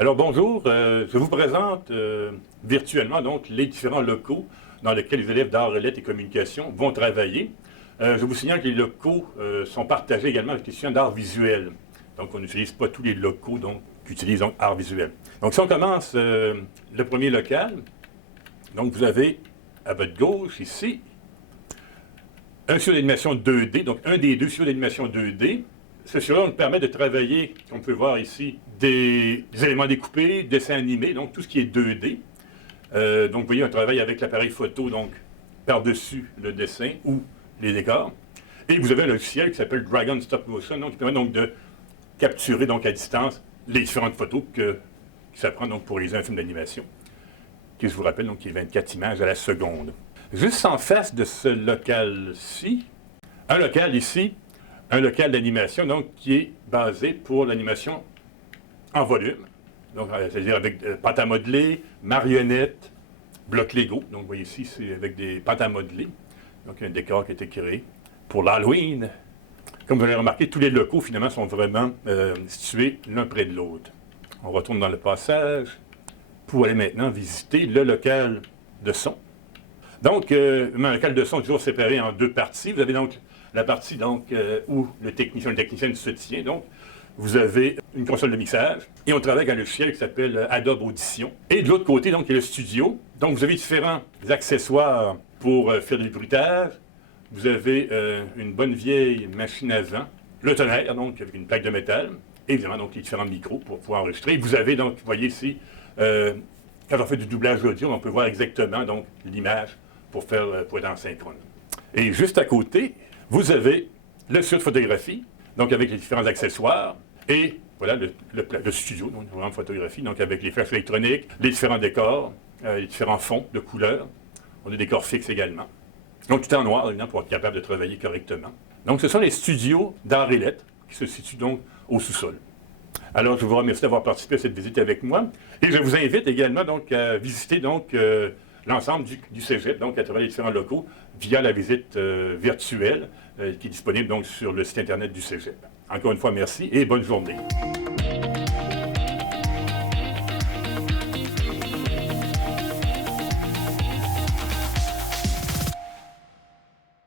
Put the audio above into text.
Alors bonjour, je vous présente virtuellement donc les différents locaux dans lesquels les élèves d'art et lettres et communication vont travailler. Je vous signale que les locaux sont partagés également avec les étudiants d'art visuel. Donc on n'utilise pas tous les locaux qui utilisent donc art visuel. Donc si on commence le premier local, donc vous avez à votre gauche ici un studio d'animation 2D, donc un des deux studios d'animation 2D. Ce studio nous permet de travailler, comme on peut voir ici, des éléments découpés, dessins animés, donc tout ce qui est 2D. Donc vous voyez, on travaille avec l'appareil photo, donc par-dessus le dessin ou les décors. Et vous avez un logiciel qui s'appelle Dragon Stop Motion, donc qui permet donc de capturer donc à distance les différentes photos que ça prend donc pour réaliser un film d'animation, qui je vous rappelle donc qui est 24 images à la seconde. Juste en face de ce local-ci, un local ici, un local d'animation donc qui est basé pour l'animation en volume, donc c'est-à-dire avec pâte à modeler, marionnettes, blocs Lego. Donc vous voyez ici, c'est avec des pâtes à modeler, donc un décor qui a été créé pour l'Halloween. Comme vous l'avez remarqué, tous les locaux finalement sont vraiment situés l'un près de l'autre. On retourne dans le passage pour aller maintenant visiter le local de son. Donc, le local de son est toujours séparé en deux parties. Vous avez donc la partie où le technicien ou la technicienne se tient. Donc, vous avez une console de mixage et on travaille avec un logiciel qui s'appelle Adobe Audition. Et de l'autre côté, donc, il y a le studio. Donc, vous avez différents accessoires pour faire du bruitage. Vous avez une bonne vieille machine à vent, le tonnerre, donc, avec une plaque de métal. Et évidemment, donc, les différents micros pour pouvoir enregistrer. Vous avez donc, vous voyez ici, quand on fait du doublage audio, on peut voir exactement donc l'image pour être en synchrone. Et juste à côté, vous avez le studio de photographie, donc avec les différents accessoires, et voilà le studio, donc vraiment photographie, donc avec les flashs électroniques, les différents décors, les différents fonds de couleurs. On a des décors fixes également. Donc tout est en noir, évidemment, pour être capable de travailler correctement. Donc ce sont les studios d'art et lettres qui se situent donc au sous-sol. Alors je vous remercie d'avoir participé à cette visite avec moi, et je vous invite également donc à visiter donc l'ensemble du Cégep, donc à travers les différents locaux, via la visite virtuelle qui est disponible donc sur le site Internet du Cégep. Encore une fois, merci et bonne journée.